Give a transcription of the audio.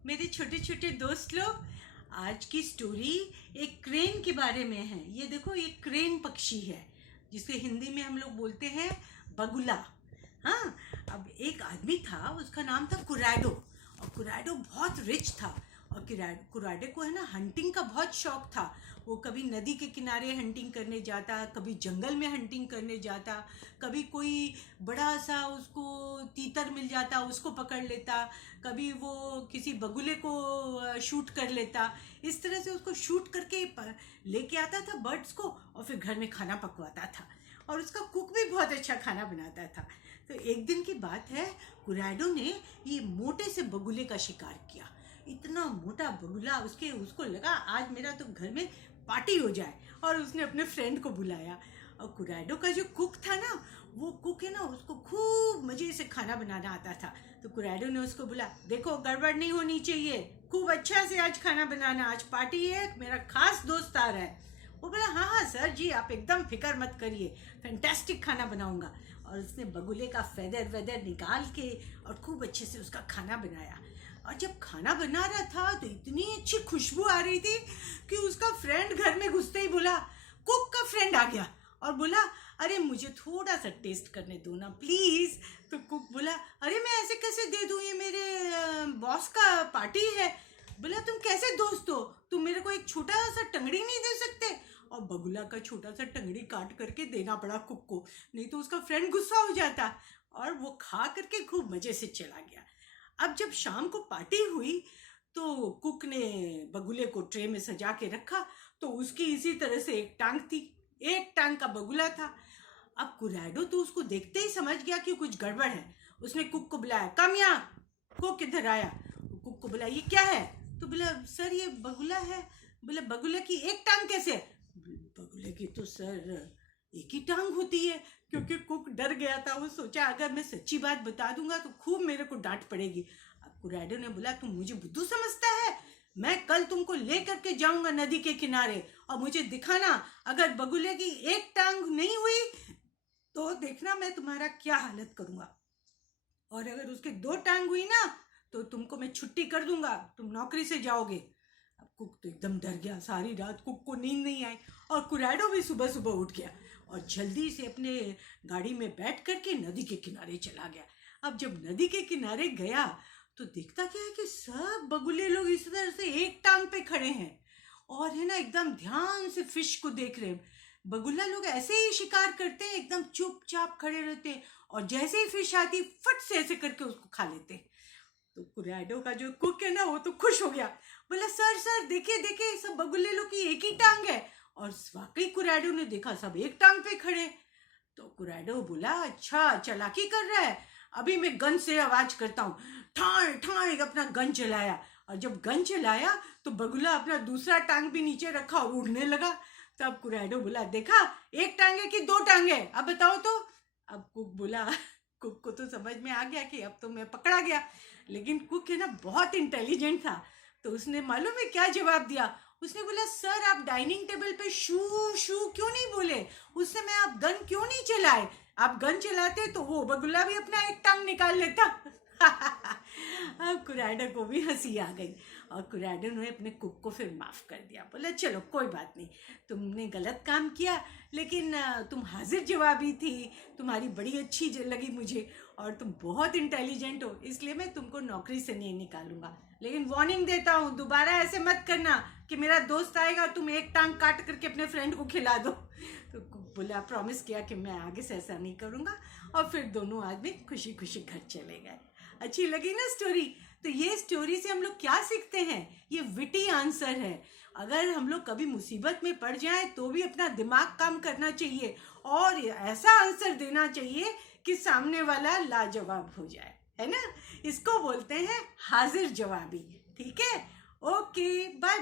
मेरे छोटे छोटे दोस्त लोग, आज की स्टोरी एक क्रेन के बारे में है। ये देखो, ये क्रेन पक्षी है जिसके हिंदी में हम लोग बोलते हैं बगुला। हाँ, अब एक आदमी था, उसका नाम था कुरैडो। और कुरैडो बहुत रिच था। और कुरैडो को है ना, हंटिंग का बहुत शौक था। वो कभी नदी के किनारे हंटिंग करने जाता, कभी जंगल में हंटिंग करने जाता, कभी कोई बड़ा सा उसको तीतर मिल जाता, उसको पकड़ लेता, कभी वो किसी बगुले को शूट कर लेता। इस तरह से उसको शूट करके लेके आता था बर्ड्स को, और फिर घर में खाना पकवाता था। और उसका कुक भी बहुत अच्छा खाना बनाता था। तो एक दिन की बात है, कुरैडो ने ये मोटे से बगुले का शिकार किया। इतना मोटा बगुला, उसको लगा आज मेरा तो घर में पार्टी हो जाए, और उसने अपने फ्रेंड को बुलाया। और कुरैडो का जो कुक था ना, वो कुक है ना, उसको खूब मजे से खाना बनाना आता था। तो कुरैडो ने उसको बोला, देखो गड़बड़ नहीं होनी चाहिए, खूब अच्छा से आज खाना बनाना, आज पार्टी है, मेरा खास दोस्त आ रहा है। वो बोला, हाँ हाँ सर जी, आप एकदम फिक्र मत करिए, फैंटास्टिक खाना बनाऊंगा। और उसने बगुले का फेदर वेदर निकाल के और खूब अच्छे से उसका खाना बनाया। और जब खाना बना रहा था तो इतनी अच्छी खुशबू आ रही थी कि उसका फ्रेंड घर में घुसते ही बोला, कुक का फ्रेंड आ गया और बोला, अरे मुझे थोड़ा सा टेस्ट करने दो ना प्लीज। तो कुक बोला, अरे मैं ऐसे कैसे दे दूं, ये मेरे बॉस का पार्टी है। बोला, तुम कैसे दोस्त हो, तुम मेरे को एक छोटा सा टंगड़ी नहीं दे सकते। और बगुला का छोटा सा टंगड़ी काट करके देना पड़ा कुक को, नहीं तो उसका फ्रेंड गुस्सा हो जाता। और वो खा करके खूब मजे से चला गया। अब जब शाम को पार्टी हुई तो कुक ने बगुले को ट्रे में सजा के रखा। तो उसकी इसी तरह से एक टांग थी, एक टांग का बगुला था। अब कुरैडो तो उसको देखते ही समझ गया कि कुछ गड़बड़ है। उसने कुक को बुलाया, कम यहाँ। कुक इधर आया। कुक को बोला, ये क्या है? तो बोला, सर ये बगुला है। बोले, बगुले की एक टांग कैसे? बगुले की तो सर एक ही टांग होती है। क्योंकि कुक डर गया था, वो सोचा अगर मैं सच्ची बात बता दूंगा तो खूब मेरे को डांट पड़ेगी। अब कुरैडो ने बोला, तुम मुझे बुद्धू समझता है? मैं कल तुमको ले करके जाऊंगा नदी के किनारे, और मुझे दिखाना, अगर बगुले की एक टांग नहीं हुई तो देखना मैं तुम्हारा क्या हालत करूंगा। और अगर उसके दो टांग हुई ना तो तुमको मैं छुट्टी कर दूंगा, तुम नौकरी से जाओगे। अब कुक तो एकदम डर गया। सारी रात कुक को नींद नहीं आई। और कुरैडो भी सुबह सुबह उठ गया और जल्दी से अपने गाड़ी में बैठ करके नदी के किनारे चला गया। अब जब नदी के किनारे गया तो देखता क्या है कि सब बगुले लोग इस तरह से एक टांग पे खड़े हैं और है ना, एकदम ध्यान से फिश को देख रहे हैं। बगुला लोग ऐसे ही शिकार करते हैं, एकदम चुपचाप खड़े रहते हैं, और जैसे ही फिश आती फट से ऐसे करके उसको खा लेते हैं। तो कुरैडो का जो कुक है ना, वो तो खुश हो गया। बोला, सर सर देखिए देखिए, सब बगुले लोग की एक ही टांग है। और वाकई कुरैडो ने देखा, सब एक टांग पे खड़े। तो कुरैडो बोला, अच्छा चालाकी कर रहा है, अभी मैं गन से आवाज करता हूँ। ठाई ठाई अपना गन चलाया। और जब गन चलाया तो बगुला अपना दूसरा टांग भी नीचे रखा और उड़ने लगा। तब कुरैडो बोला, देखा एक टांग है कि दो टांग है, अब बताओ तो। अब कुक बोला, कुक को तो समझ में आ गया कि अब तो मैं पकड़ा गया। लेकिन कुक है ना, बहुत इंटेलिजेंट था। तो उसने मालूम है क्या जवाब दिया? उसने बोला, सर आप डाइनिंग टेबल पे शू शू क्यों नहीं बोले, उस समय आप गन क्यों नहीं चलाए? आप गन चलाते तो वो बगुला भी अपना एक टांग निकाल लेता। अब कुरैडो को भी हंसी आ गई और कुरैडो ने अपने कुक को फिर माफ कर दिया। बोला, चलो कोई बात नहीं, तुमने गलत काम किया, लेकिन तुम हाजिर जवाबी थी, तुम्हारी बड़ी अच्छी लगी मुझे, और तुम बहुत इंटेलिजेंट हो, इसलिए मैं तुमको नौकरी से नहीं निकालूंगा। लेकिन वार्निंग देता हूँ, दोबारा ऐसे मत करना कि मेरा दोस्त आएगा और तुम एक टांग काट करके अपने फ्रेंड को खिला दो। तो बोला, प्रॉमिस किया कि मैं आगे से ऐसा नहीं करूँगा। और फिर दोनों आदमी खुशी खुशी घर चले गए। अच्छी लगी ना स्टोरी? तो ये स्टोरी से हम लोग क्या सीखते हैं? ये विटी आंसर है। अगर हम लोग कभी मुसीबत में पड़ जाएं तो भी अपना दिमाग काम करना चाहिए और ऐसा आंसर देना चाहिए कि सामने वाला लाजवाब हो जाए, है ना? इसको बोलते हैं हाजिर जवाबी। ठीक है, ओके, बाय।